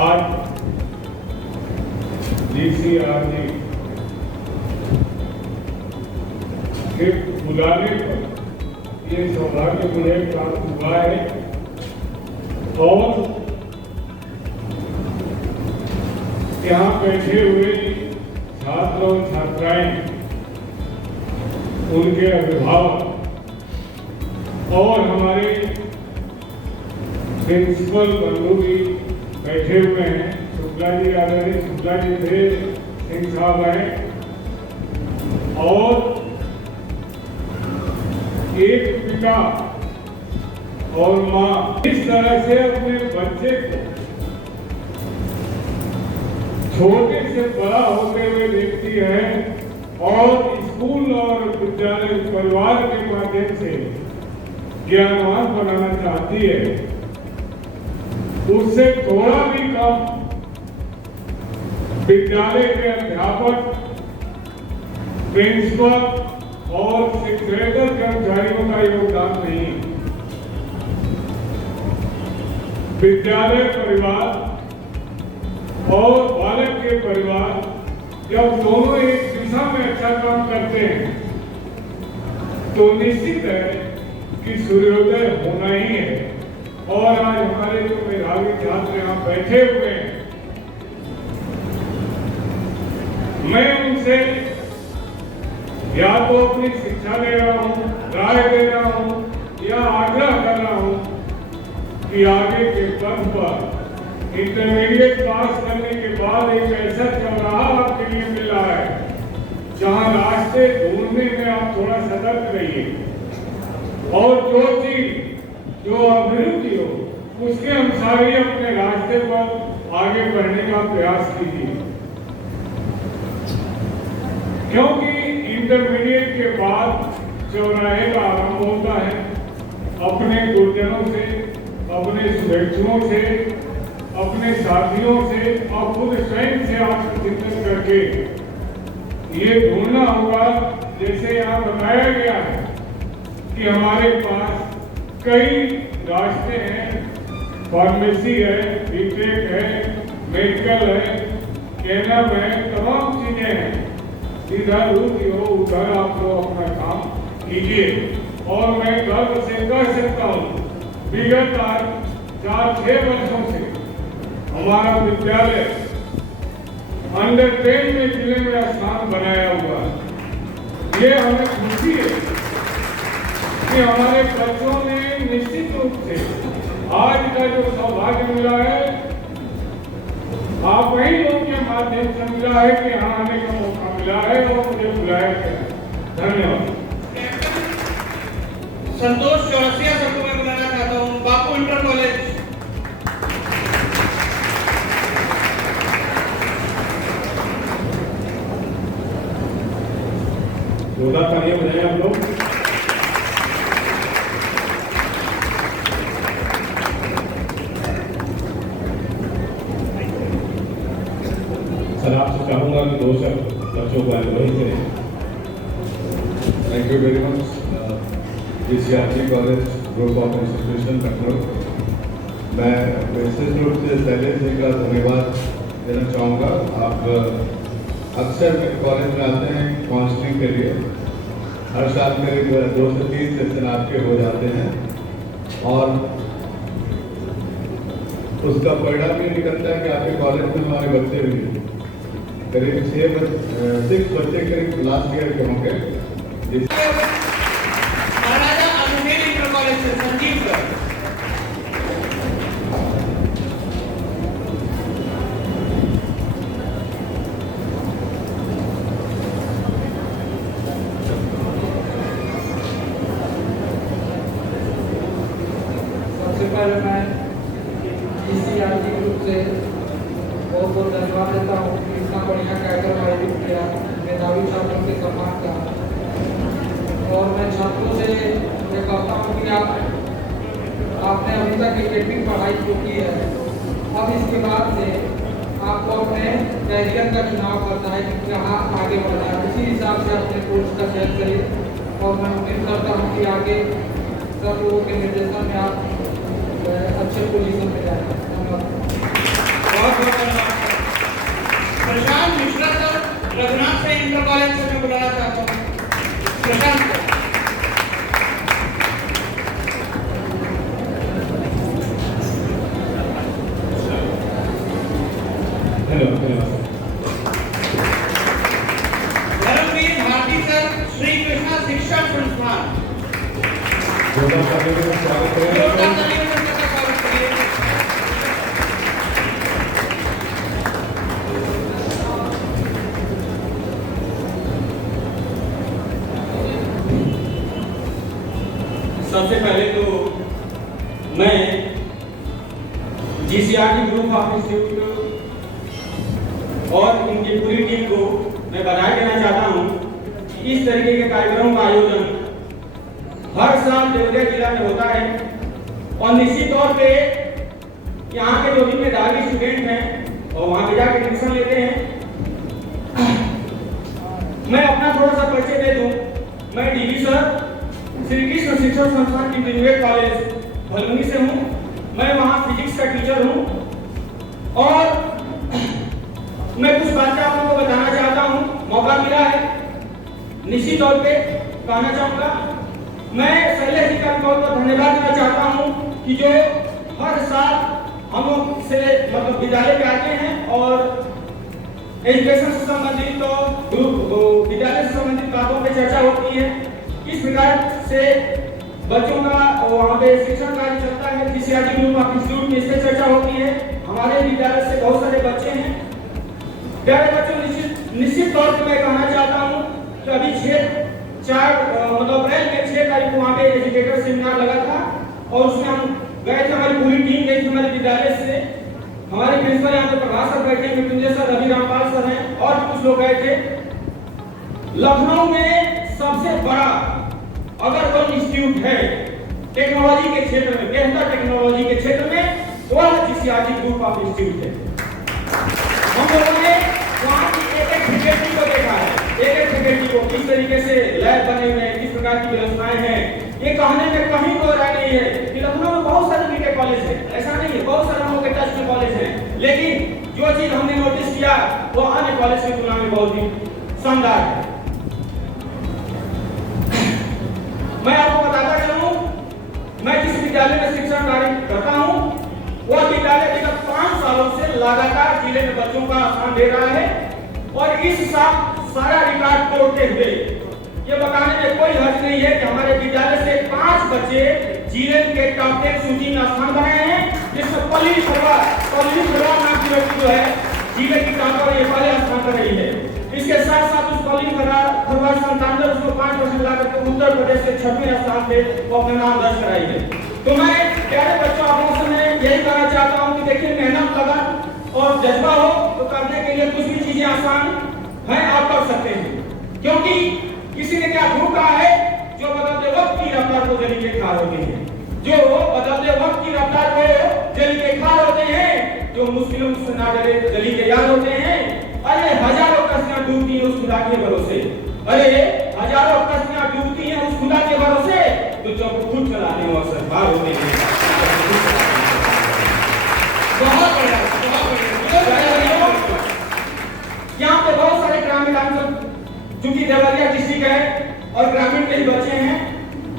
आज DCRG के बुलाने पर ये सौभाग्य मुझे प्राप्त हुआ है और यहाँ बैठे हुए छात्र और छात्राएं, उनके अभिभावक और हमारे प्रिंसिपल बंधु भी बैठे हुए हैं। शुक्ला जी आ रहे हैं, शुक्ला जी थे, सिंह साहब हैं और एक पिता और माँ इस तरह से अपने बच्चे को छोटे से बड़ा होते हुए देखती है और स्कूल और विद्यालय परिवार के माध्यम से ज्ञानवान बनाना चाहती है। उससे थोड़ा भी कम विद्यालय के अध्यापक, प्रिंसिपल और शिक्षकेतर कर्मचारियों का योगदान नहीं। विद्यालय परिवार और बालक के परिवार जब दोनों एक दिशा में अच्छा काम करते हैं तो निश्चित है कि सूर्योदय होना ही है। और आज हमारे जो मेधावी छात्र यहाँ बैठे हुए हैं, मैं उनसे या तो अपनी शिक्षा ले रहा हूँ, राय दे रहा हूँ या आग्रह कर रहा हूँ कि आगे के पद पर इंटरमीडिएट पास करने के बाद एक ऐसा चौराहा आपके लिए मिल रहा है जहाँ रास्ते ढूंढने में आप थोड़ा सतर्क रहिए और जो चीज जो अभिरुचि हो उसके अनुसार ही अपने रास्ते पर आगे बढ़ने का प्रयास कीजिए, क्योंकि इंटरमीडिएट के बाद चौराहे का आरंभ होता है। अपने गुरुजनों से, अपने शुभेच्छुओं से, अपने साथियों से और खुद स्वयं से आत्मचिंतन करके ये ढूंढना होगा। जैसे यहाँ बताया गया है कि हमारे पास कई रास्ते हैं, फार्मेसी है, बीटेक है, मेडिकल है, कैनब है, तमाम चीजें हैं। इधर रुचि हो उधर आप लोग अपना काम कीजिए। और मैं गर्व से कह सकता हूँ विगत 4-6 वर्षों से हमारा विद्यालय अंडर 10 में जिले में स्थान बनाया हुआ है। ये हमें खुशी है कि हमारे बच्चों ने निश्चित रूप से आज का जो सौभाग्य मिला है आप ही लोगों के माध्यम से मिला है कि यहाँ आने का मौका मिला है और मुझे बुलाया गया। धन्यवाद। संतोष चौरसिया सबको मैं बुलाना चाहता हूँ, बापू इंटर कॉलेज। जोरदार तालियां बजाएं आप लोग। सर आपसे चाहूंगा कि 2 शब्द बच्चों को वही करें। Thank you very much DCRG college group of institution Lucknow. मैं विशेष रूप से शैलेश जी का धन्यवाद देना चाहूँगा। आप अक्सर मेरे कॉलेज में आते हैं काउंसलिंग के लिए। हर साल मेरे 2 से 3 सेशन आपके हो जाते हैं और उसका परिणाम ये निकलता है कि आपके कॉलेज में हमारे बच्चे भी करीब 6 बच्चे करीब लास्ट ईयर के होंगे। महाराजा अजमेर इंटर कॉलेज से संजीव सर। सबसे पहले मैं DCRG ग्रुप से बहुत बहुत धन्यवाद देता हूँ कि इतना बढ़िया कार्यक्रम आयोजित किया, मेधावी छात्रों के सम्मान का। और मैं छात्रों से ये कहता हूँ कि आपने अभी तक एकेडमिक पढ़ाई जो की है, अब इसके बाद से आपको अपने कैरियर का चुनाव करना है कि कहाँ आगे बढ़ना है। इसी हिसाब से अपने कोर्स का चयन करिए और मैं उम्मीद करता हूँ कि आगे सब लोगों के निर्देशन में आप अच्छे पोजीशन में जाएंगे। धन्यवाद। बहुत बहुत धन्यवाद। प्रशांत मिश्रा सर, रघुनाथ से इंटर कॉलेज से मैं बुलाना चाहता हूँ। प्रशांत सर। धर्मवीर भारती सर, श्री कृष्णा शिक्षण संस्थान। जोरदार तालियों से स्वागत करें। जोरदार तालियों से सबका स्वागत करिए। सबसे पहले तो मैं जीसीआरटी ग्रुप ऑफ इंस्टीट्यूट और इनकी पूरी टीम को मैं बधाई देना चाहता हूं कि इस तरीके के कार्यक्रमों का आयोजन हर साल देवरिया जिला में होता है और निश्चित तौर पे यहाँ के जो भी मेधावी स्टूडेंट हैं और वहाँ पे जाकर एडमिशन लेते हैं। मैं अपना थोड़ा सा परिचय दे दूं। मैं डीवी सर श्री कृष्ण शिक्षण संस्थान की ग्रेजुएट कॉलेज भलुनी से हूँ। मैं वहाँ फिजिक्स का टीचर हूँ और मैं कुछ बातें आप लोगों को बताना चाहता हूँ। मौका मिला है, निश्चित तौर पे कहना चाहूँगा। मैं शैलेश जी का बहुत बहुत धन्यवाद देना चाहता हूँ कि जो हर साल हम लोग से मतलब विद्यालय पे आते हैं और एजुकेशन से संबंधित तो ग्रुप विद्यालय से संबंधित बातों पे चर्चा होती है। इस प्रकार से बच्चों का वहाँ पे शिक्षण कार्य चलता है। जीसीआरटी ग्रुप ऑफ इंस्टीट्यूट में इस पे चर्चा होती है। हमारे विद्यालय से बहुत सारे बच्चे हैं। प्यारे बच्चों, निश्चित तौर पर मैं कहना चाहता हूँ कि अभी 4 अप्रैल में 6 तारीख को वहाँ पे एजुकेटर सेमिनार लगा था और उसमें हम गए थे। हमारी पूरी टीम गई थी हमारे विद्यालय से। हमारे प्रिंसिपल यहाँ पे प्रभास सर बैठे, मृत्युंजय सर, रवि रामपाल सर हैं और कुछ लोग गए थे। लखनऊ में सबसे बड़ा अगर कोई इंस्टीट्यूट है टेक्नोलॉजी के क्षेत्र में, बेहतर टेक्नोलॉजी के क्षेत्र में, वह जीसीआरटी ग्रुप ऑफ इंस्टीट्यूट है। हम लोगों ने वहाँ की एक फैकल्टी को देखा है, एक फैकल्टी को किस तरीके से लैब बने हुए हैं, किस प्रकार की व्यवस्थाएं हैं। ये कहने में कहीं कोई राय नहीं है कि लखनऊ में बहुत सारे बीटेक कॉलेज है, ऐसा नहीं है, बहुत सारे हम लोग के टच में कॉलेज हैं, लेकिन जो चीज हमने नोटिस किया वो अन्य कॉलेज की तुलना में बहुत ही शानदार है। मैं आपको बताता चलूं, मैं जिस विद्यालय में शिक्षण कार्य करता हूं वह विद्यालय विगत 5 सालों से लगातार जिले में बच्चों का स्थान दे रहा है और इस साल सारा रिकॉर्ड तोड़ते हुए ये बताने में कोई हर्ज नहीं है कि हमारे विद्यालय से 5 बच्चे जिले के टॉप 10 सूची में स्थान बनाए हैं, जिसमें पल्लवी सरवार नाम की व्यक्ति जो है जिले की टॉपर ये पहले स्थान पर रही है। इसके साथ साथ उस पल्लवी सरवार संतान उसको 5% ला करके उत्तर प्रदेश के 6वें स्थान पे वो अपना नाम दर्ज कराई है। तो मैं प्यारे बच्चों आप लोगों से यही कहना चाहता हूँ कि देखिए मेहनत लगन और जज्बा हो तो करने के लिए कुछ भी चीजें आसान है, आप कर सकते हैं। क्योंकि किसी ने क्या ध्रुव कहा है, जो बदलते वक्त की रफ्तार को जली के खार होते हैं, जो बदलते वक्त की रफ्तार को जली के खार होते हैं, जो मुश्किलों से ना डरे जली के यार होते हैं। अरे हजारों कश्तियां डूबती हैं उस खुदा के भरोसे, अरे हजारों कश्तियां डूबती हैं उस खुदा के भरोसे, तो जो खुद चलाने और सरकार होते हैं। बहुत बढ़िया, बहुत बढ़िया। यहाँ पे बहुत सारे ग्रामीण चूंकि देवरिया डिस्ट्रिक्ट है और ग्रामीण के ही बच्चे हैं,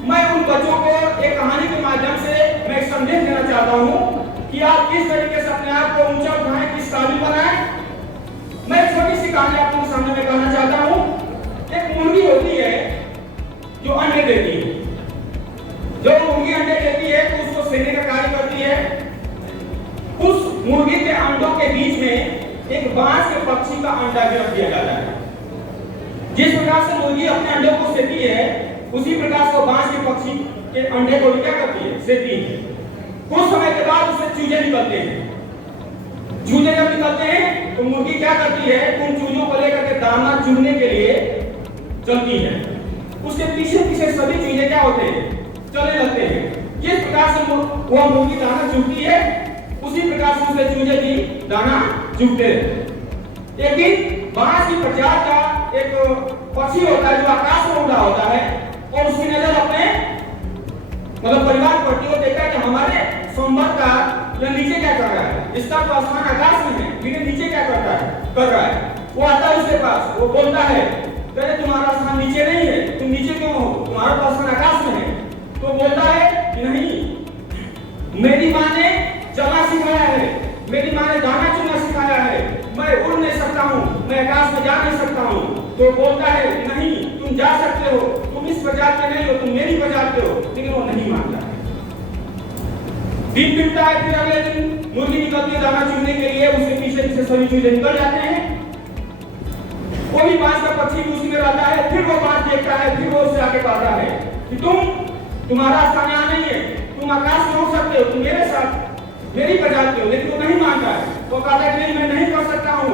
मैं उन बच्चों को एक कहानी के माध्यम से मैं एक संदेश देना चाहता हूँ कि आप किस तरीके से अपने आप को ऊंचा उठाएं, किस काबिल बनाएं। मैं छोटी सी कहानी आपके सामने में कहना चाहता हूँ। एक मुर्गी होती है जो अंडे देती है। जो मुर्गी अंडे देती है तो उसको सेने का कार्य करती है। उस मुर्गी के अंडों के बीच में एक बांस के पक्षी का अंडा भी रख दिया जाता है। जिस प्रकार से मुर्गी अपने अंडों को सेती है, उसी प्रकार से बांस के पक्षी के अंडे को क्या करती है, सेती है। कुछ समय के बाद उससे चूजे निकलते हैं। चूजे जब निकलते हैं तो मुर्गी क्या करती है, उन चूजों को लेकर के दाना चुनने के लिए चलती है। उसके पीछे पीछे सभी चीजें क्या होते हैं, चलने लगते हैं। जिस प्रकार से वह मुर्गी दाना चुनती है, उसी प्रकार से उसके चूजे भी दाना चुनते हैं। एक दिन बांस की प्रजाति का एक पक्षी होता है जो आकाश में उड़ा होता है, और उसकी नजर अपने मतलब परिवार पर वो देखता है कि हमारे संबंध का यह नीचे क्या कर रहा है, इसका तो आसमान आकाश में है, लेकिन नीचे क्या कर रहा है। वो आता है उसके पास, वो बोलता है कहते तुम्हारा आसमान नीचे नहीं है, तुम नीचे क्यों हो, तुम्हारा तो आसमान आकाश में है। तो बोलता है कि नहीं, मेरी माँ ने चलना सिखाया है, मेरी माँ ने दाना चुनना सिखाया है, मैं उड़ नहीं सकता हूँ, मैं आकाश में जा नहीं सकता हूँ। तो बोलता है कि नहीं, तुम जा सकते हो, तुम इस प्रजाति में नहीं हो, तुम मेरी प्रजाति हो। लेकिन वो नहीं मानता। दिन बीतता है, फिर अगले दिन मुर्गी निकलती है दाना चुनने के लिए, उसके पीछे पीछे सभी चूजे निकल जाते हैं। वो भी बांस का पक्षी भी उसी में रहता है, फिर वो बांस देखता है, फिर वो उससे आगे बढ़ता है कि तुम्हारा स्थान यहाँ नहीं है, तुम आकाश में उड़ सकते हो, तुम मेरे साथ मेरी प्रजाति हो। लेकिन वो नहीं मानता है, वो कहता है कि नहीं, मैं नहीं कर सकता हूँ,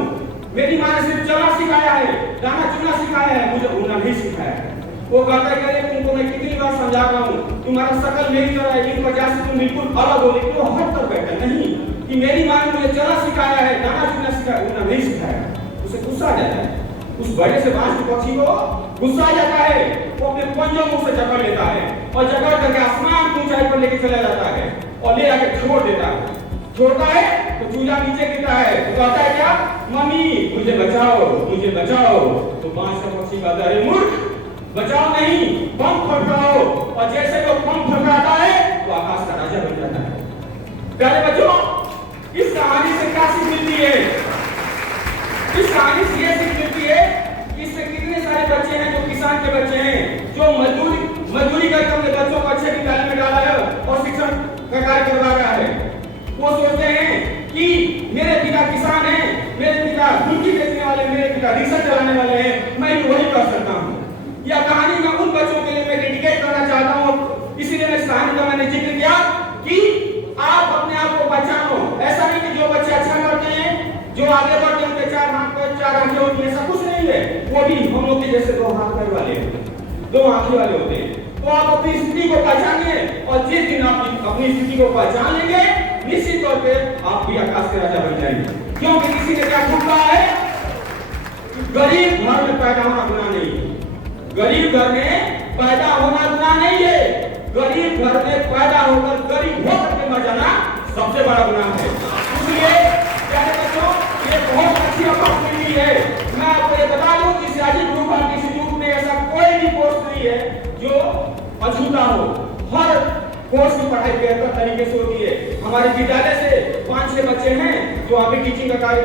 मेरी माँ ने सिर्फ चलना सिखाया है, दाना चुनना सिखाया है, मुझे उड़ना नहीं सिखाया है। वो कहता है कि तुमको मैं कितनी बार समझाता हूँ, तुम्हारा शकल मेरी तरह है, लेकिन वजह से तुम बिल्कुल अलग हो। लेकिन वो हट कर बैठा नहीं कि मेरी माँ ने मुझे चलना सिखाया है, दाना चुनना सिखाया, उड़ना नहीं सिखाया। उसे गुस्सा आ जाता है, उस बड़े से बांस के पक्षी को गुस्सा आ जाता है। वो अपने पंजों मुंह से जकड़ लेता है और जकड़ करके आसमान की ऊंचाई पर लेके चला जाता है और ले आके छोड़ देता है। छोड़ता है तो चूजा नीचे गिरता है, तो कहता है क्या, मम्मी मुझे बचाओ, मुझे बचाओ। तो बांस का पक्षी कहता है, मूर्ख, बचाओ नहीं, पंख फड़फड़ाओ। और जैसे वो पंख फड़फड़ाता है तो आकाश का राजा बन जाता है। प्यारे बच्चों, इस कहानी से क्या सीख मिलती है? इस कहानी से ये सीख मिलती है कि इसमें कितने सारे बच्चे हैं जो किसान के बच्चे हैं, जो मजदूरी करके अपने बच्चों को अच्छे विद्यालय में डाला है और शिक्षण का कार्य करवा रहा है। वो सोचते हैं कि मेरे पिता किसान हैं, मेरे पिता मुर्गी बेचने वाले, मेरे पिता रिक्शा चलाने वाले हैं, मैं भी वही कर सकता हूँ। यह कहानी मैं उन बच्चों के लिए मैं डेडिकेट करना चाहता हूँ। इसीलिए मैं इस कहानी का मैंने जिक्र किया कि आप अपने आप को पहचानो। ऐसा नहीं कि जो बच्चे अच्छा करते हैं, जो आगे बढ़ते हैं, उनके चार हाथ पर चार आंखें होती हैं, ऐसा कुछ नहीं है। वो भी हम लोग के जैसे दो हाथ पैर वाले, दो आंखें वाले होते हैं। तो आप अपनी स्थिति को पहचानिए, और जिस दिन आप अपनी स्थिति को पहचान लेंगे, निश्चित तौर पे आप भी आकाश के राजा बन जाएंगे। क्योंकि किसी ने क्या खूब कहा है, गरीब घर में पैदा होना गुनाह नहीं है। गरीब घर में पैदा होना गुनाह नहीं है, गरीब घर में पैदा होकर गरीब होकर के मर जाना सबसे बड़ा गुनाह है। इसलिए प्यारे बच्चों, ये बहुत अच्छी अपॉर्चुनिटी है। मैं आपको ये बता दूं कि राजीव ग्रुप ऑफ इंस्टीट्यूट में ऐसा कोई भी कोर्स नहीं है जो अछूता हो। हर कोर्स की पढ़ाई बेहतर तरीके से होती है। हमारे विद्यालय से 5-6 बच्चे हैं जो वहाँ पे टीचिंग का कार्य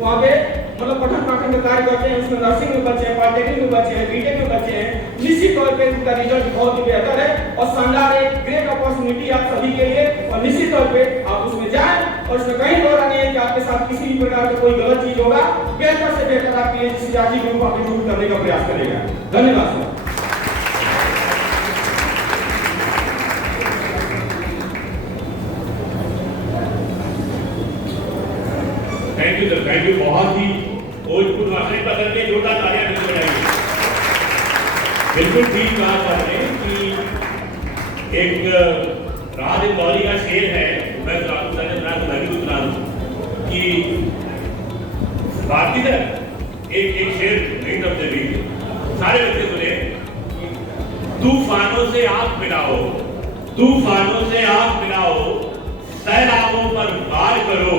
वहाँ पे मतलब पठन पाठन का कार्य करते हैं। उसमें नर्सिंग में बच्चे हैं, पॉलिटेक्निक में बच्चे हैं, बीटेक में बच्चे हैं। निश्चित तौर पे उनका रिजल्ट बहुत ही बेहतर है और शानदार एक ग्रेट अपॉर्चुनिटी आप सभी के लिए। और निश्चित तौर पे आप उसमें जाएं और इसमें कहीं दौरा नहीं है कि आपके साथ किसी भी प्रकार का कोई गलत चीज होगा। बेहतर से बेहतर आपके लिए जिस राजीव ग्रुप आप इंस्टीट्यूट करने का प्रयास करेगा। धन्यवाद sir. Thank you sir, thank you. बहुत ही भोजपुर भाषा पसंद के जोरदार तालियां मिल जाएंगी। बिल्कुल ठीक कहा आपने कि एक राज इंदौरी का शेर है, मैं सुना दूं कि भारती सर एक शेर नहीं सबसे भी सारे बच्चे सुने। तूफानों से आग मिलाओ, तूफानों से आग मिलाओ, सैलाबों पर वार करो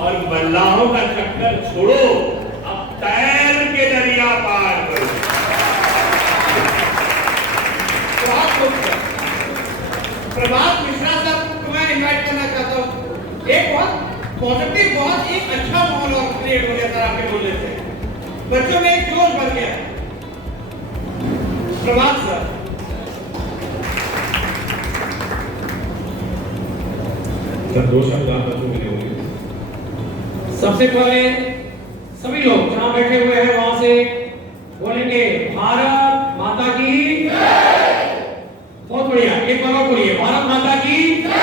और मल्लाहों का चक्कर छोड़ो, अब तैर के दरिया पार करो। प्रभात मिश्रा सर को मैं इनवाइट करना चाहता हूँ। एक बहुत पॉजिटिव, बहुत एक अच्छा माहौल और क्रिएट हो गया सर आपके बोलने से, बच्चों में एक जोश भर गया। प्रभात सर। दो शब्द आप बच्चों के लिए होंगे। सबसे पहले सभी लोग जहां बैठे हुए हैं वहां से बोलेंगे भारत माता की जय। बहुत बढ़िया, एक बार और बोलिए भारत माता की जय।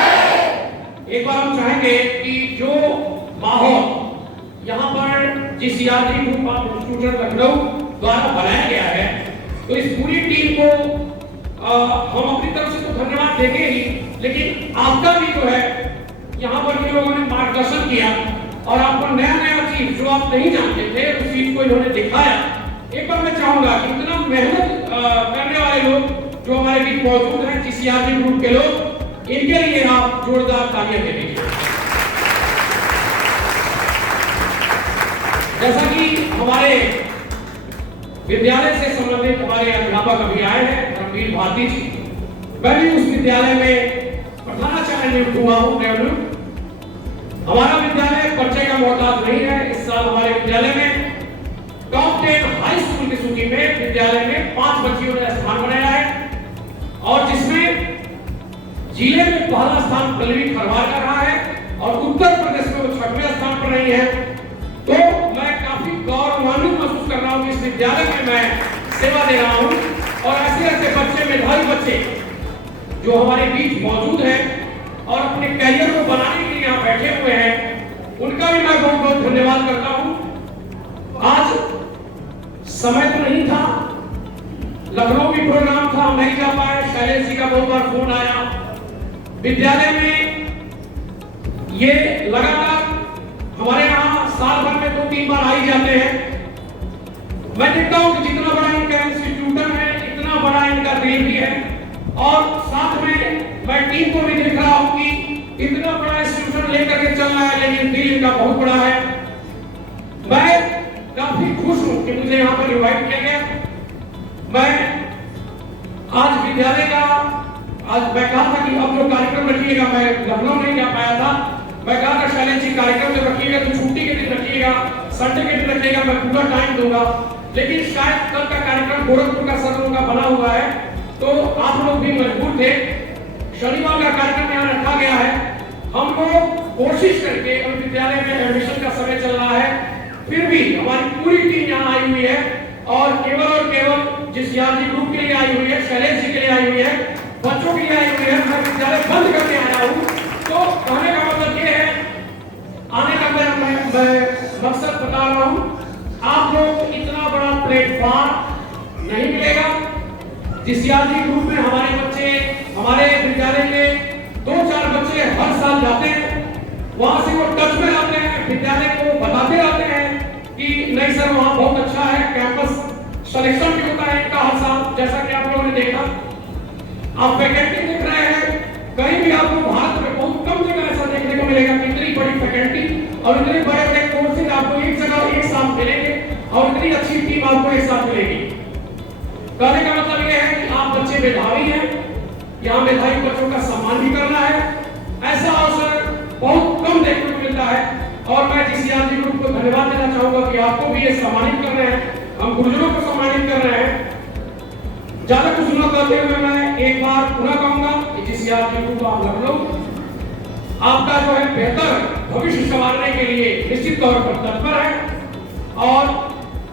एक बार हम चाहेंगे कि जो माहौल यहाँ जीसीआरटी ग्रुप ऑफ इंस्टीट्यूशन लखनऊ द्वारा बनाया गया है। तो इस पूरी टीम को हम अपनी तरफ से तो धन्यवाद देंगे ही, लेकिन आपका भी जो है यहाँ पर जो लोगों ने मार्गदर्शन किया और आपको नया नया चीज जो आप नहीं जानते थे उस चीज को इन्होंने दिखाया। एक बार मैं चाहूंगा कि इतना मेहनत करने वाले लोग जो हमारे बीच मौजूद हैं, जीसीआरटी ग्रुप के लोग, इनके लिए आप जोरदार तालियां दे दीजिए। जैसा कि हमारे विद्यालय से संबंधित हमारे अध्यापक अभी आए हैं, रणवीर भारती जी, मैं भी उस विद्यालय में प्रधानाचार्य नियुक्त हुआ हूँ। हमारा विद्यालय परिचय का मोहताज नहीं है। इस साल हमारे विद्यालय में टॉप 10 हाई स्कूल की सूची में विद्यालय में 5 बच्चियों ने स्थान बनाया है और जिसमें जिले में पहला स्थान पल्लवी खरवार का रहा है और उत्तर प्रदेश में वो 6वें स्थान पर रही है। तो मैं काफी गौरवान्वित महसूस कर रहा हूँ कि इस विद्यालय में मैं सेवा दे रहा हूँ और ऐसे ऐसे बच्चे, मेधावी बच्चे जो हमारे बीच मौजूद हैं और अपने करियर को बनाने के लिए यहाँ बैठे हुए हैं, उनका भी मैं बहुत बहुत धन्यवाद करता हूँ। आज समय तो नहीं था, लखनऊ भी प्रोग्राम था, हम नहीं जा पाए। शैलेश जी का बहुत बार फोन आया। विद्यालय में ये लगातार हमारे यहाँ साल भर में 2-3 बार आ ही जाते हैं। मैं देखता हूँ कि जितना बड़ा इनका इंस्टीट्यूट है, इतना बड़ा इनका दिल भी है और साथ में मैं टीम को भी देख रहा हूँ कि इतना बड़ा इंस्टीट्यूशन लेकर के चल रहा है, लेकिन दिल इनका बहुत बड़ा है। मैं काफी खुश हूँ कि मुझे यहाँ पर इनवाइट किया गया। मैं आज विद्यालय का मैं कहा था कि अब जो कार्यक्रम रखिएगा, मैं लखनऊ नहीं जा पाया था, मैं कहा था शैलेश जी कार्यक्रम जब रखिएगा तो छुट्टी के दिन रखिएगा, संडे के दिन रखिएगा, मैं पूरा टाइम दूंगा। लेकिन शायद कल का कार्यक्रम गोरखपुर का सर लोगों का बना हुआ है तो आप लोग भी मजबूर थे। शनिवार का कार्यक्रम यहाँ रखा गया है। हम लोग कोशिश करके विद्यालय में एडमिशन का समय चल रहा है, फिर भी हमारी पूरी टीम यहाँ आई हुई है और केवल जीसीआरटी ग्रुप के लिए आई हुई है, शैलेश जी के लिए आई हुई है, बच्चों के लिए आई हुई है। मैं विद्यालय बंद करके आया हूँ। तो कहने का मतलब ये है, आने का मैं मकसद बता रहा हूँ, आप लोग इतना बड़ा प्लेटफॉर्म नहीं मिलेगा। जीसीआरटी ग्रुप में हमारे बच्चे, हमारे विद्यालय के 2-4 बच्चे हर साल जाते हैं, वहां से वो टच में रहते हैं, विद्यालय को बताते रहते हैं कि नहीं सर वहां बहुत अच्छा है, कैंपस सिलेक्शन भी होता है इनका हर साल, जैसा कि आप लोगों ने देखा। आप फैकल्टी देख रहे हैं, कहीं भी आपको भारत में बहुत कम जगह ऐसा देखने को मिलेगा कि इतनी बड़ी फैकल्टी और इतने बड़े बड़े कोर्सेज आपको एक जगह एक साथ मिलेंगे और इतनी अच्छी टीम आपको एक साथ मिलेगी। कहने का मतलब यह है कि आप बच्चे मेधावी हैं, यहाँ मेधावी बच्चों का सम्मान भी करना है। ऐसा अवसर बहुत कम देखने को मिलता है और मैं जीसीआरटी ग्रुप को धन्यवाद देना चाहूंगा कि आपको भी ये सम्मानित कर रहे हैं, हम गुरुजनों को सम्मानित कर रहे हैं। ज्यादा कुछ न कहते हुए मैं एक बार पुनः कहूंगा कि जीसीआरटी ग्रुप ऑफ लखनऊ आपका जो है बेहतर भविष्य संवारने के लिए निश्चित तौर पर तत्पर है और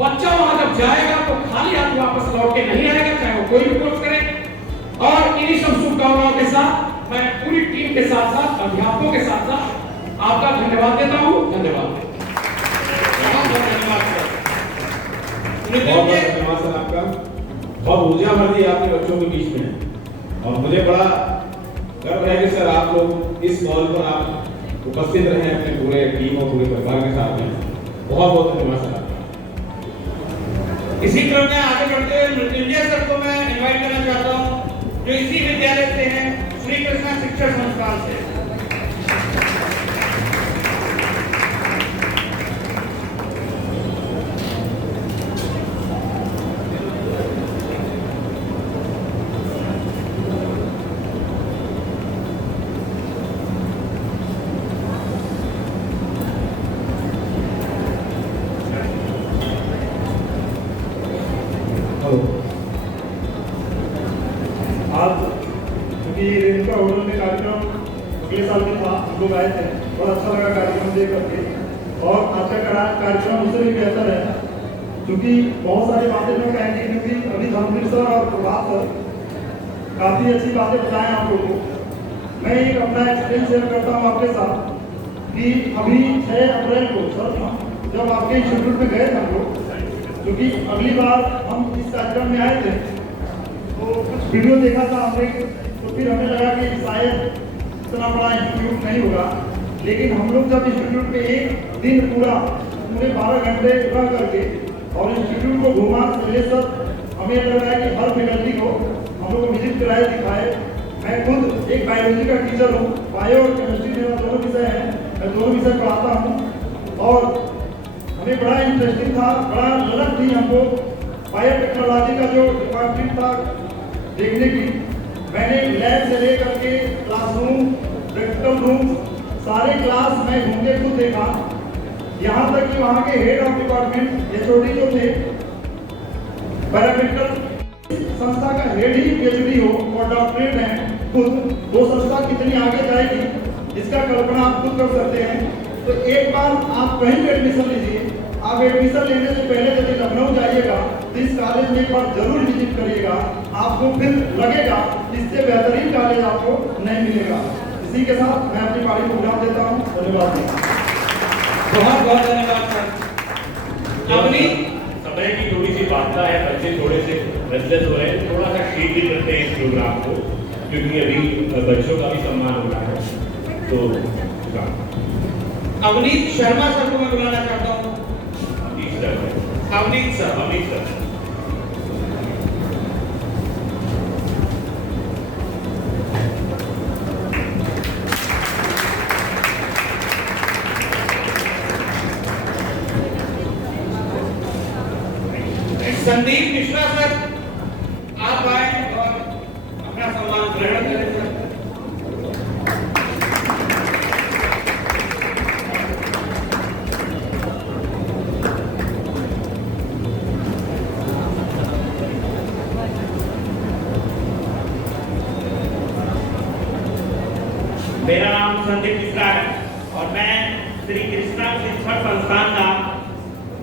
बच्चा वहां जब जाएगा तो खाली हाथ वापस लौट के नहीं आएगा, चाहे वो कोई भी कोर्स करे। और इन्हीं सब शुभकामनाओं के साथ मैं पूरी टीम के साथ साथ अध्यापकों के साथ साथ आपका धन्यवाद देता हूँ। धन्यवाद। बहुत धन्यवाद सर आपका, बहुत ऊर्जा भर दी आपने बच्चों के बीच में और मुझे बड़ा गर्व है कि सर आप लोग इस मॉल पर आप उपस्थित रहे अपने पूरे टीम और पूरे परिवार के साथ में। बहुत बहुत धन्यवाद सर आपका। इसी क्रम में आगे बढ़ते हुए मृत्युंजय सर को मैं इनवाइट करना चाहता हूँ जो इसी विद्यालय से हैं, श्री कृष्णा शिक्षा संस्थान से। आज क्योंकि रेणुका होटल में कार्यक्रम अगले साल में था, हम लोग आए थे, बहुत अच्छा लगा कार्यक्रम देख करके और आज का कार्यक्रम उससे भी बेहतर है क्योंकि बहुत सारी बातें मैं कहेंगे क्योंकि अभी धर्मवीर सर और प्रभात सर काफ़ी अच्छी बातें बताएं आप लोगों को। मैं एक अपना एक्सपीरियंस शेयर करता हूँ आपके साथ कि अभी 6 अप्रैल को सर जब आपके इंस्टीट्यूट में गए थे हम लोग, क्योंकि अगली बार हम इस कार्यक्रम में आए थे तो कुछ वीडियो देखा था हमने, तो फिर हमें लगा कि शायद इतना बड़ा इंस्टीट्यूट नहीं होगा। लेकिन हम लोग जब इंस्टीट्यूट में एक दिन पूरे 12 घंटे रह करके और इंस्टीट्यूट को घुमा पहले सब, हमें लग रहा है कि हर फैकल्टी को हम लोग को विजिट कराए दिखाए। मैं खुद एक बायोलॉजी का टीचर हूँ, बायो और केमिस्ट्री मेरा दोनों विषय हैं, मैं दोनों विषय पढ़ाता हूँ और हमें बड़ा इंटरेस्टिंग था, बड़ा ललक थी हमको बायोटेक्नोलॉजी का जो डिपार्टमेंट था देखने की। मैंने लैब से लेकर के क्लासरूम, प्रैक्टिकल रूम, सारे क्लास मैं घूम के खुद देखा। यहाँ तक कि वहाँ के हेड ऑफ डिपार्टमेंट एचओडी जो थे, पैरामेडिकल संस्था का हेड ही पीएचडी हो और डॉक्टरेट है खुद, वो संस्था कितनी आगे जाएगी इसका कल्पना आप खुद कर सकते हैं। तो एक बार आप कहीं भी एडमिशन लीजिए, आप एडमिशन लेने से पहले यदि लखनऊ जाइएगा तो इस कॉलेज में एक बार जरूर विजिट करिएगा, आपको फिर लगेगा इससे बेहतरीन कॉलेज आपको नहीं मिलेगा। इसी के साथ मैं अपनी बारी को विराम देता हूँ। धन्यवाद। बहुत बहुत धन्यवाद सर। अपनी समय की थोड़ी सी बाधा है, बच्चे थोड़े से रेस्टलेस हो रहे हैं, थोड़ा सा शीघ्र करते हैं इस प्रोग्राम को, क्योंकि अभी बच्चों का भी सम्मान हो रहा है। तो अवनीत शर्मा सर को मैं बुलाना चाहता हूँ। अवनीत सर। संदीप मिश्रा सर, आप आए और अपना सम्मान ग्रहण करें सर। मेरा नाम संदीप मिश्रा है और मैं श्री कृष्णा शिक्षण संस्थान का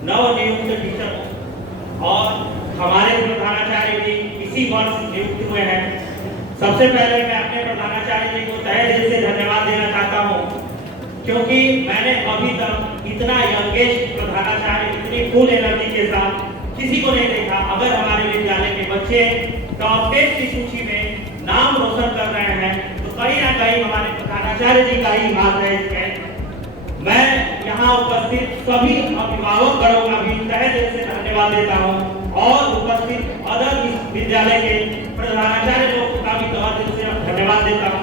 नवनियुक्त टीचर हूँ और हमारे प्रधानाचार्य जी इसी वर्ष नियुक्त हुए हैं। सबसे पहले मैं अपने प्रधानाचार्य जी को तहे दिल से धन्यवाद देना चाहता हूँ, क्योंकि मैंने अभी तक इतना यंगेस्ट प्रधानाचार्य इतनी फुल एनर्जी के साथ किसी को नहीं देखा। अगर हमारे विद्यालय के बच्चे टॉप 10 की सूची में नाम रोशन कर रहे हैं तो कहीं ना कहीं हमारे प्रधानाचार्य जी का ही हाथ है इसमें। मैं यहाँ उपस्थित सभी अभिभावक गणों का भी तहे दिल से धन्यवाद देता हूँ और उपस्थित अदर विद्यालय के प्रधानाचार्य लोगों का भी तहे दिल से धन्यवाद देता हूँ।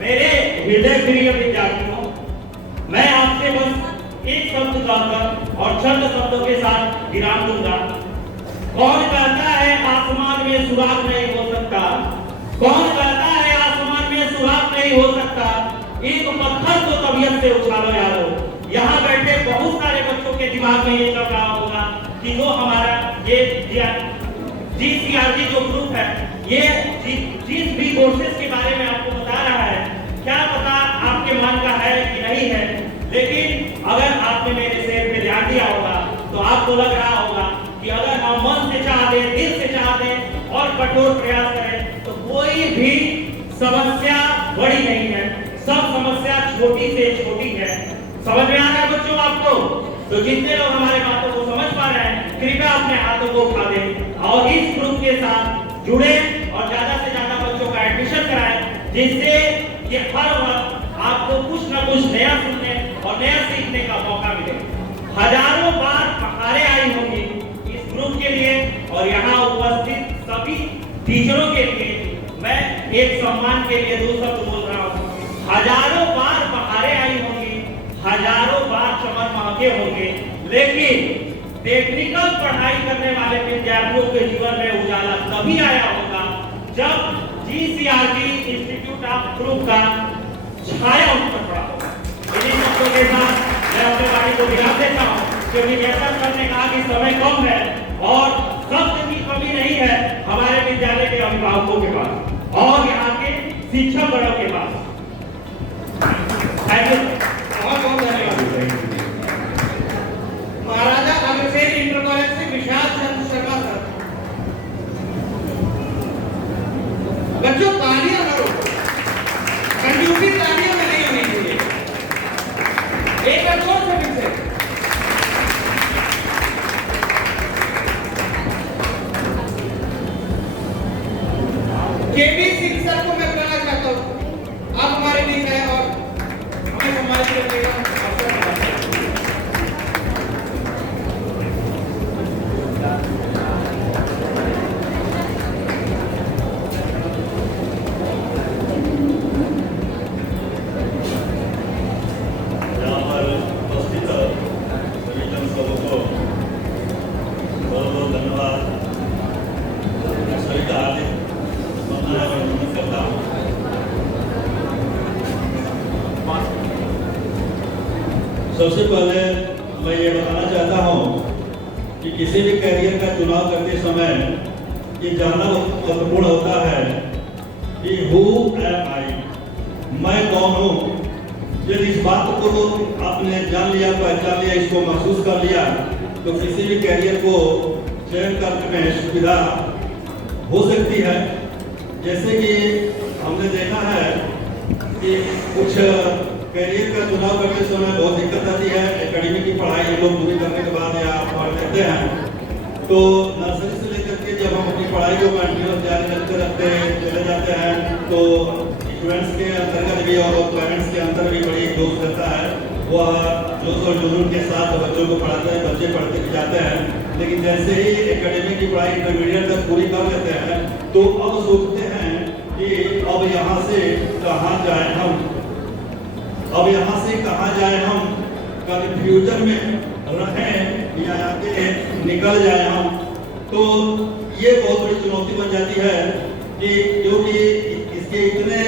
मेरे हृदय प्रिय विद्यार्थियों, मैं आपसे बस एक शब्द कहकर और चंद शब्दों के साथ विराम दूंगा। कौन कहता है आसमान में सुराग नहीं हो सकता? कौन कहता है आसमान में सुराग नहीं हो सकता? एक पत्थर को तबीयत से उछालो यारो। यहाँ बैठे बहुत सारे बच्चों के दिमाग में ये चल रहा होगा कि जो हमारा ये जीसीआरजी जो ग्रुप है, ये जिस भी कोर्सेज के बारे में आपको बता रहा है, क्या पता आपके मन का है कि नहीं है, लेकिन अगर आपने मेरे शेर पे ध्यान दिया होगा तो आपको लग रहा होगा कि अगर हम मन से चाह दें, दिल से चाह दें और कठोर प्रयास करें तो कोई भी समस्या बड़ी नहीं है, सब समस्या छोटी से छोटी है। समझ में आ रहा है बच्चों आपको? तो जितने लोग हमारे बातों को समझ पा रहे हैं, कृपया अपने हाथों को उठा दें और इस ग्रुप के साथ जुड़े और ज्यादा से ज्यादा बच्चों का एडमिशन कराएं, जिससे ये हर वक्त आपको कुछ ना कुछ नया सुनने और नया सीखने का मौका मिले। हजारों बार पहाड़े आई होंगी इस ग्रुप के लिए और यहाँ उपस्थित सभी टीचरों के लिए मैं एक सम्मान के लिए 2 शब्द बोल रहा हूँ। हजारों बार बहारें आई होंगी, हजारों बार चमन महके होंगे, लेकिन टेक्निकल पढ़ाई करने वाले विद्यार्थियों के जीवन में उजाला तभी आया होगा जब जीसीआरजी इंस्टीट्यूट ऑफ ग्रुप का छाया उन पर पड़ा होगा। इन्हीं शब्दों के साथ मैं अपने बारी को विराम देता हूँ, क्योंकि जैसा सर ने कहा कि समय कम है और शब्द की कमी नहीं है हमारे विद्यालय के अभिभावकों के पास और यहाँ के शिक्षक गणों के पास। थैंक यू, बहुत बहुत धन्यवाद। महाराजा अग्रसेन इंटर कॉलेज से विशाल चंद्र शर्मा सर। बच्चों तालियां करो, कंजूसी तालियों में नहीं होनी चाहिए। एक बार जोर से फिर से बहुत धन्यवाद। मैं सभी का हार्दिक वंदना एवं नमन करता हूँ। सबसे पहले मैं ये बताना चाहता हूँ कि किसी भी कैरियर का चुनाव करते समय ये जानना बहुत महत्वपूर्ण होता है कि हु एम आई, मैं कौन हूँ। यदि इस बात को आपने जान लिया, पहचान लिया, इसको महसूस कर लिया, तो किसी भी कैरियर को चयन करने में सुविधा हो सकती है। जैसे कि हमने देखा है कि कुछ कैरियर का चुनाव करते समय बहुत दिक्कत आती है। एकेडमी की पढ़ाई लोग पूरी करने के बाद या पढ़ लेते हैं, तो नर्सरी से लेकर के जब हम अपनी पढ़ाई को कंटिन्यूस जारी रखते चले जाते हैं, तो स्टूडेंट्स के अंतर्गत भी और पेरेंट्स के अंतर भी बड़ी दोस्त रहता है। वह जोश और जुनून के साथ बच्चों को पढ़ाते हैं, बच्चे पढ़ते भी जाते हैं। लेकिन जैसे ही एकेडमी की पढ़ाई इंटरमीडिएट तक पूरी कर लेते हैं, तो अब सोचते हैं कि अब यहाँ से कहाँ जाए हम, अब यहाँ से कहाँ जाए हम, कन्फ्यूजन में रहें या आगे निकल जाए हम। तो ये बहुत बड़ी चुनौती बन जाती है कि क्योंकि इसके इतने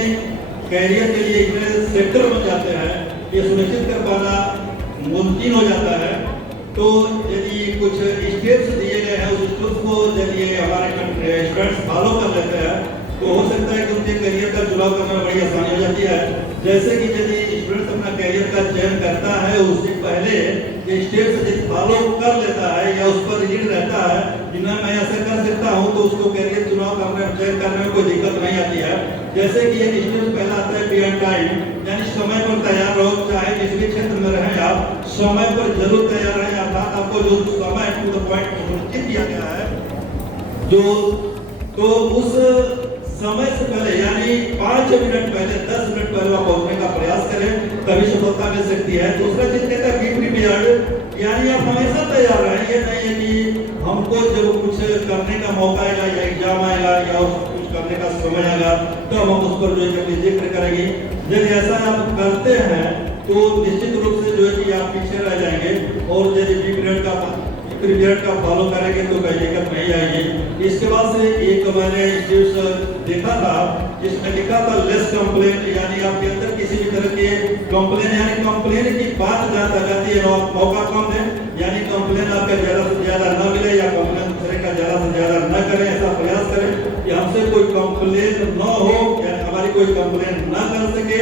कैरियर के लिए इतने सेक्टर बन जाते हैं, ये सुनिश्चित कर पाना मुमकिन हो जाता है। तो यदि कुछ स्टेप्स दिए गए हैं, उस स्टेप्स को यदि हमारे स्टूडेंट्स फॉलो कर लेते हैं, तो हो सकता है कि उनके करियर का चुनाव करने में बड़ी आसानी हो जाती है। जैसे कि यदि स्टूडेंट्स अपना करियर का चयन करता है, उससे पहले ये स्टेप्स यदि फॉलो कर लेता है या उस पर रीड रहता है कि ना मैं ऐसा कर सकता हूँ, तो उसको करियर चुनाव करने में चयन करने में कोई दिक्कत नहीं आती है। जैसे कि एक स्टेप पहला आता है बी ऑन टाइम, यानी समय पर तैयार रहो। चाहे जिस भी क्षेत्र में रहें आप, समय पर जरूर तैयार रहें। अर्थात आपको जो समय टू द पॉइंट निश्चित किया गया है, जो तो उस समय से पहले यानी 5 मिनट पहले, 10 मिनट पहले आप पहुंचने का प्रयास करें, तभी सफलता मिल सकती है। दूसरा चीज कहता है बी प्रिपेयर्ड, यानी आप हमेशा तैयार रहें। ये नहीं है कि हमको जब कुछ करने का मौका आएगा या एग्जाम आएगा या कुछ करने का समय आएगा, तो हम उस पर जो है कि जिक्र करेंगे। यदि ऐसा आप करते हैं तो निश्चित रूप से जो है कि आप पीछे रह जाएंगे। और यदि बी पीरियड का फॉलो करेंगे तो कोई दिक्कत नहीं आएगी। इसके बाद से एक मैंने स्टेप्स देखा था जिसमें लिखा था लेस कंप्लेन, यानी आपके अंदर किसी भी तरह के कंप्लेन यानी कंप्लेन की बात ज्यादा जाती है, मौका कम है, यानी कंप्लेन आपका ज्यादा से ज्यादा न मिले या कंप्लेन दूसरे का ज्यादा से ज्यादा न करें। ऐसा प्रयास करें कि हमसे कोई कंप्लेन न हो, यानी हमारी कोई कंप्लेन न कर सके।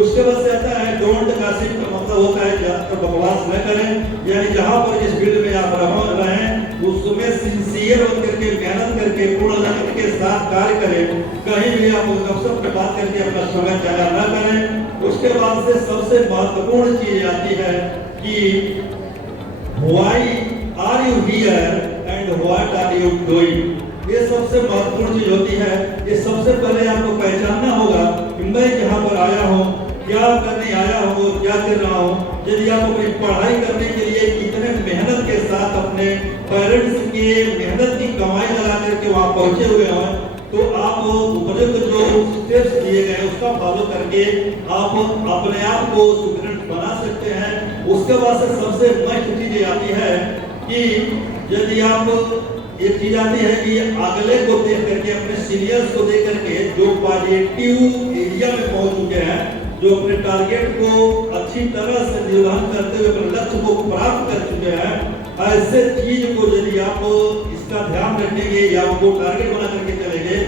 उसके बाद से आता है डोंट गॉसिप, का मतलब होता है ज्यादातर बकवास न करें, यानी जहां पर जिस फील्ड में आप रहें उसमें सिंसियर होकर के, मेहनत करके, पूर्ण लगन के साथ कार्य करें। कहीं भी आप गपशप की बात करके अपना समय जाया न करें। उसके बाद से सबसे महत्वपूर्ण चीज आती है कि why are you here and what are you doing. ये सबसे महत्वपूर्ण चीज होती है। ये सबसे पहले आपको पहचानना होगा कि मैं जहाँ पर आया हूँ, क्या करने आया हूँ, क्या कर रहा हूँ। यदि आप अपनी पढ़ाई करने के लिए इतने मेहनत के साथ अपने पेरेंट्स की मेहनत की कमाई लगा करके वहाँ पहुँचे हुए हैं, तो आप उपयुक्त जो स्टेप्स दिए गए उसका फॉलो करके आप अपने आप को सुदृढ़ बना सकते हैं। उसके बाद से सबसे मस्त चीज आती है कि यदि आप एक चीज आती है कि अगले को देख करके, अपने सीनियर्स को देख करके जो पॉजिटिव एरिया में पहुंच चुके हैं, जो अपने टारगेट को अच्छी तरह से निर्वहन करते हुए अपने लक्ष्य को प्राप्त कर चुके हैं, ऐसे चीज को यदि आप इसका ध्यान रखेंगे या उनको टारगेट बना करके चलेंगे,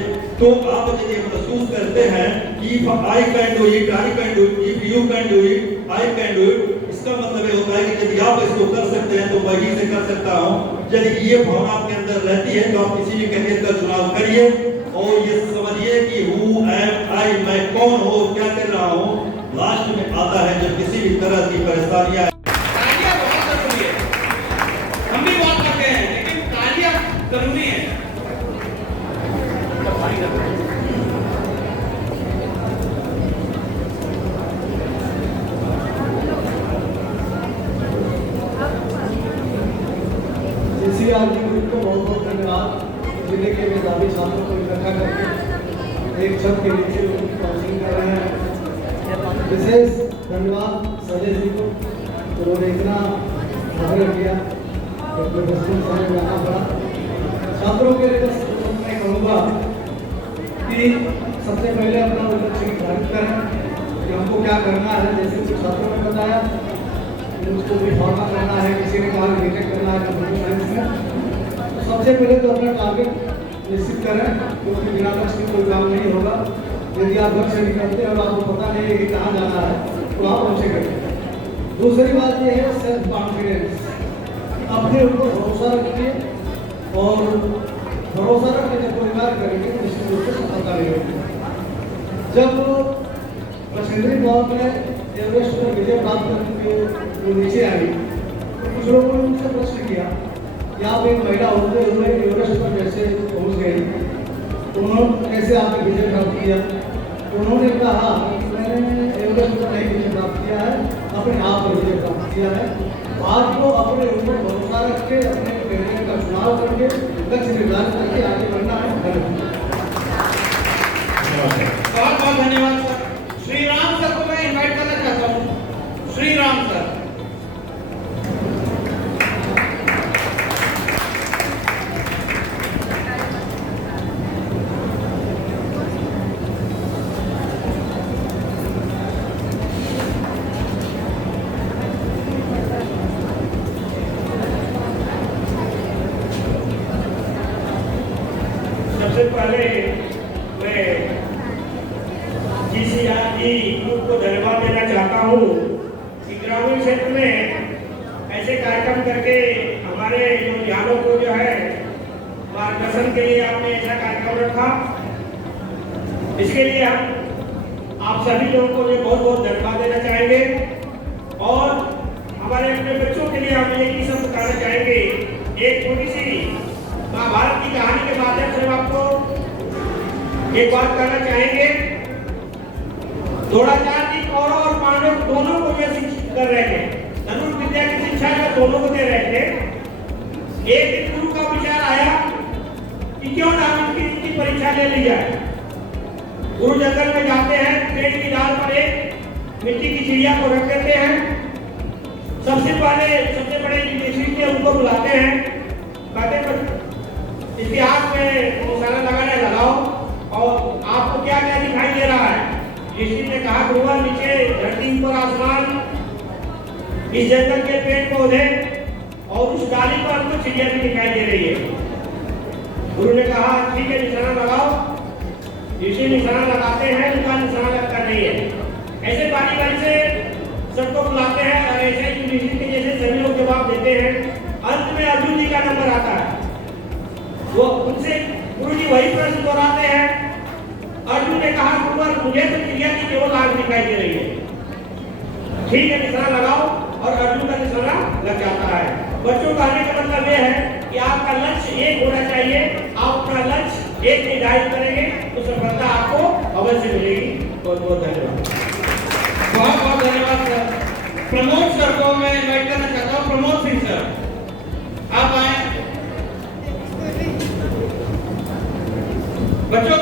तो आप यदि महसूस करते हैं कि I can do it, I can do it, if you can do it, I can do it, इसका मतलब ये होता है कि यदि आप इसको कर सकते हैं तो मैं ही से कर सकता हूँ। यदि ये भावना आपके अंदर रहती है तो आप किसी भी करियर का चुनाव करिए और ये समझिए कि हु एम आई, मैं कौन हूँ, क्या कर रहा हूँ। लास्ट में आता है जब किसी भी तरह की परेशानियां तालियां बहुत जरूरी है, हम भी बहुत करते हैं, लेकिन तालियां जरूरी है। JCR की ग्रुप को बहुत बहुत धन्यवाद। जिले के मेधावी छात्रों को इकट्ठा करके एक छत के नीचे उनकी काउंसलिंग कर रहे हैं। विशेष धन्यवाद संजय जी को, उन्होंने इतना आग्रह किया, डॉक्टर बस्ती साहब जाना पड़ा। छात्रों के लिए बस मैं कहूँगा कि सबसे पहले अपना लक्ष्य निर्धारित करें कि हमको क्या करना है। जैसे कुछ छात्रों ने बताया कि उसको भी फॉर्मा करना है, किसी ने कहा बीटेक करना है कंप्यूटर साइंस में। तो सबसे पहले तो अपना टारगेट निश्चित करें, क्योंकि बिना लक्ष्य के कोई काम नहीं होगा। यदि आप घर से निकलते हैं और आपको पता नहीं है कि कहाँ जाना है तो आप कैसे करें। दूसरी बात यह है सेल्फ कॉन्फिडेंस, अपने ऊपर भरोसा रखिए और भरोसा रख के जब कोई कार्य करेंगे तो निश्चित रूप से सफलता मिलेगी। जब मछली गाँव में एवरेस्ट पर विजय प्राप्त करके वो नीचे आई तो कुछ लोगों ने उनसे प्रश्न किया कि आप एक महिला होते हुए एवरेस्ट पर कैसे पहुँच गई, उन्होंने कैसे आपने विजय प्राप्त किया। उन्होंने कहा कि मैंने एवरेस्ट पर नहीं विजय प्राप्त किया है, अपने आप पर विजय प्राप्त किया है। आपको अपने ऊपर भरोसा रख के अपने करियर का चुनाव करके लक्ष्य निर्धारित करके आगे बढ़ना है। बहुत बहुत धन्यवाद सर। श्री राम सर को मैं इनवाइट करना चाहता हूँ। श्री राम सर। सबसे पहले मैं GCRT ग्रुप को धन्यवाद देना चाहता हूँ कि ग्रामीण क्षेत्र में ऐसे कार्यक्रम करके हमारे युवाओं को जो है मार्गदर्शन के लिए आपने ऐसा कार्यक्रम रखा। इसके लिए हम आप सभी लोगों को बहुत बहुत धन्यवाद देना चाहेंगे और हमारे अपने बच्चों के लिए हम एक ही शब्द कहना चाहेंगे। एक छोटी सी महाभारत की कहानी के माध्यम से हम आपको एक बात कहना चाहेंगे। द्रोणाचार्य जी कौरव और पांडव दोनों को वे शिक्षित कर रहे थे, धनुष विद्या की शिक्षा जो दोनों को दे रहे थे। एक दिन गुरु का विचार आया कि क्यों ना इनकी परीक्षा ले ली जाए। गुरु जंगल में जाते हैं, पेड़ की डाल पर एक मिट्टी की चिड़िया को रख देते हैं। सबसे बड़े ऋषि थे उनको बुलाते हैं, कहते इसके हाथ में निशाना लगाओ और आपको क्या क्या दिखाई दे रहा है। ऋषि ने कहा गुरुवर नीचे धरती पर आसमान, इस जंगल के पेड़ पौधे और उस डाली पर हमको चिड़िया भी दिखाई दे रही है। गुरु ने कहा ठीक है निशाना लगाओ। ऋषि निशाना लगाते हैं, उनका निशाना लगता नहीं है। ऐसे बारी से सबको बुलाते हैं और ऐसे ही ऋषि के जैसे सभी लोग जवाब देते हैं। अंत में अर्जुन जी का नंबर आता है। वो उनसे गुरु जी वही प्रश्न दोहराते हैं। अर्जुन ने कहा गुरुवर मुझे तो चिड़िया की केवल आग दिखाई दे रही है। ठीक है निशाना लगाओ और अर्जुन का निशाना लग जाता है। बच्चों का कहने का मतलब यह है कि आपका लक्ष्य एक होना चाहिए। आप अपना लक्ष्य एक निर्धारित करेंगे तो सफलता आपको अवश्य मिलेगी। बहुत बहुत धन्यवाद। बहुत बहुत धन्यवाद सर। प्रमोद सर को मैं इनवाइट करना चाहता हूँ। प्रमोद सिंह सर आप आए। बच्चों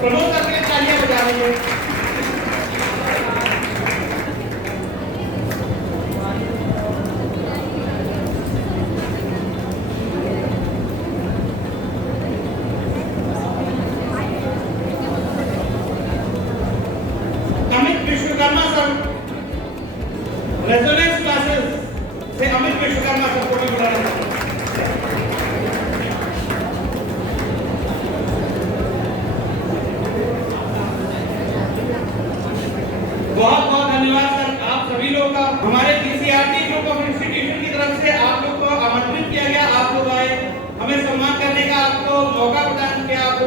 प्रमोद सर के लिए तालियां बजा दीजिए। Amit Vishwakarma sir, resonance classes से अमित विश्वकर्मा सर को भी बुलाना चाहता हूं। बहुत बहुत धन्यवाद सर आप सभी लोग का। हमारे GCRT ग्रुप ऑफ इंस्टीट्यूशन की तरफ से आप लोग को आमंत्रित किया गया। आप लोग आए, हमें सम्मान करने का आपको मौका प्रदान किया, आपको